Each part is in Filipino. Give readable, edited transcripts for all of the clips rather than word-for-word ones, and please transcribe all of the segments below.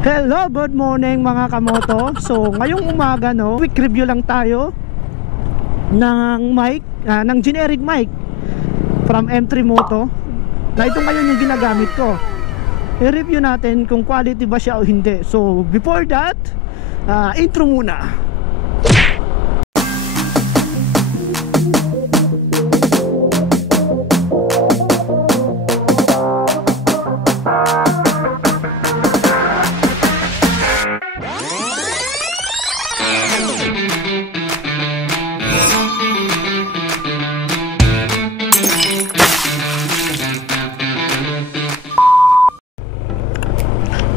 Hello, good morning mga kamoto. So ngayong umaga quick review lang tayo ng mic, ng generic mic from M3 Moto. Na ito ngayon yung ginagamit ko. I-review natin kung quality ba siya o hindi. So before that, intro muna.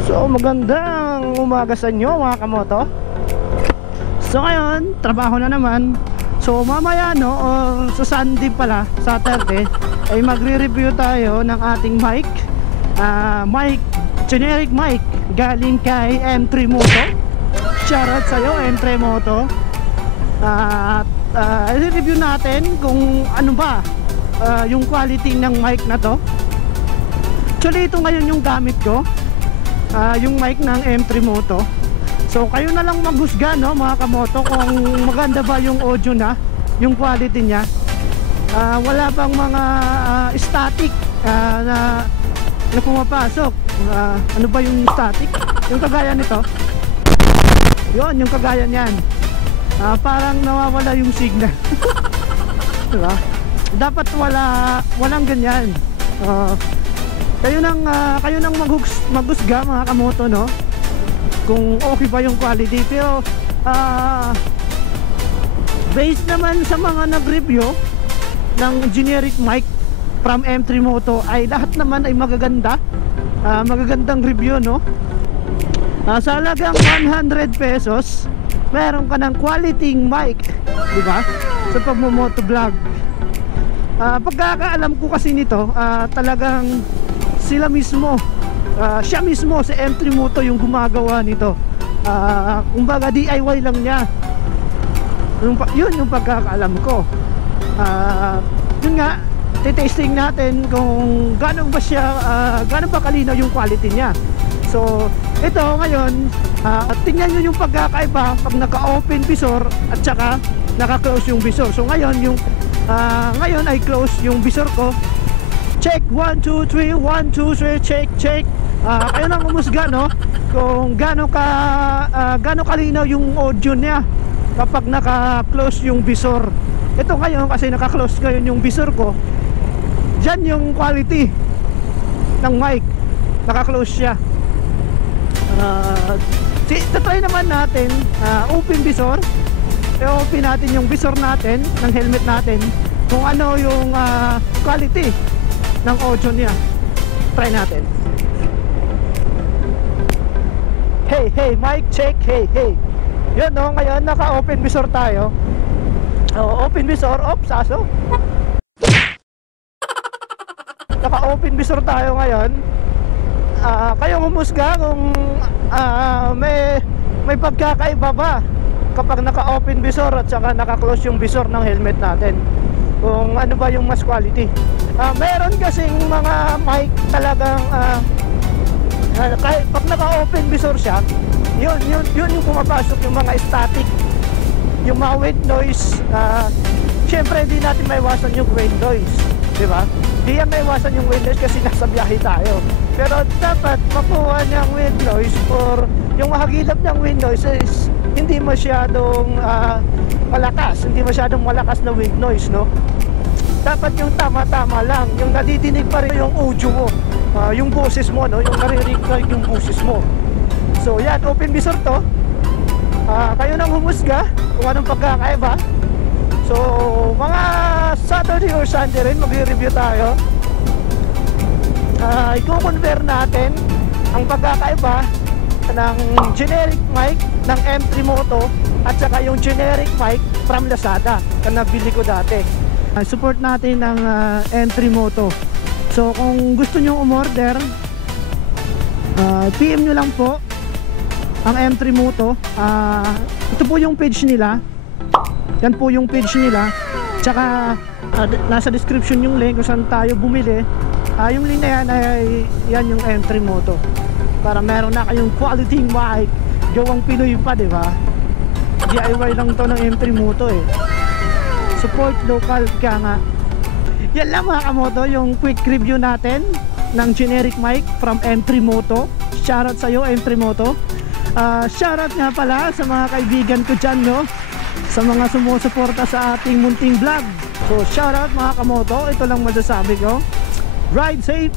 So magandang umaga sa inyo mga kamoto. So ngayon, trabaho na naman. So mamaya or sa Sunday pala, Saturday, ay magre-review tayo ng ating mic, generic mic galing kay M3 Moto. Shoutout sa'yo M3 Moto. I-review natin kung ano ba yung quality ng mic na to. Actually ito ngayon yung gamit ko, yung mic ng M3 Moto. So kayo na lang maghusga mga kamoto kung maganda ba yung audio na, yung quality niya. Wala bang mga static na pumapasok. Ano ba yung static? Yung kagaya nito. Yun, yung kagaya niyan. Parang nawawala yung signal. Diba? Dapat walang ganyan. Kayo nang maghusga mga kamoto, kung okay ba yung quality. Pero based naman sa mga nag-review ng generic mic from M3 Moto, ay lahat naman ay magaganda. Magagandang review, sa halagang 100 pesos meron ka ng quality mic, diba? Sa pagmo-motovlog. Pagkakaalam ko kasi nito, talagang sila mismo, siya mismo si M3 Moto yung gumagawa nito. Kumbaga DIY lang niya. Yun yung pagkakaalam ko. Yun nga, titesting natin kung gaano ba kalinaw yung quality niya. So ito ngayon, tingnan nyo yung pagkakaiba pag naka-open visor at saka naka-close yung visor. So ngayon ay close yung visor ko. Check 1, 2, 3, 1, 2, 3, check. Kayo nang umusga kung gaano kalinaw yung audio niya kapag naka-close yung visor. Ito ngayon kasi naka-close ngayon yung visor ko. Diyan yung quality ng mic, naka-close siya. Try naman natin open visor. I-open natin yung visor natin ng helmet natin kung ano yung quality ng audio niya. Try natin. Hey, mic check. Hey. Yun ngayon naka-open visor tayo. Open visor, aso. Naka-open visor tayo ngayon. Kayo humusga kung may pagkakaiba ba kapag naka-open visor at saka naka-close yung visor ng helmet natin. Kung ano ba yung mas quality. Meron kasing mga mic talagang kahit pag naka-open visor siya, yun yung pumapasok yung mga static, yung mga wind noise. Syempre hindi natin maiwasan yung wind noise, diba? Hindi yan maiwasan yung wind noise kasi nasa biyahe tayo. Pero dapat makuha niyang wind noise or yung mahagilap ng wind noise is hindi masyadong malakas na wind noise, Dapat yung tama-tama lang, yung nadidinig pa rin yung audio mo, yung boses mo, yung naririnig yung boses mo. So yan, open visor to. Kayo nang humusga kung anong pagkakaiba. So mga Saturday or Sunday rin magre-review tayo. I-compare natin ang pagkakaiba ng generic mic ng M3 Moto at saka yung generic mic from Lazada na nabili ko dati. Support natin ng M3 Moto. So kung gusto nyo umorder, PM nyo lang po ang M3 Moto. Ito po yung page nila. Yan po yung page nila. Tsaka nasa description yung link kung saan tayo bumili. Yung link na yan ay yan yung M3 Moto. para meron na kayong quality mic. Gawang Pinoy pa, di ba? DIY lang to ng M3 Moto eh. Support local ka nga. Yan lang mga kamoto, yung quick review natin ng generic mic from M3 Moto. Shoutout sa'yo M3 Moto. Shoutout nga pala sa mga kaibigan ko dyan, no? Sa mga sumusuporta sa ating munting vlog. So shoutout mga kamoto, ito lang masasabi ko. Ride safe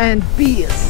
and peace.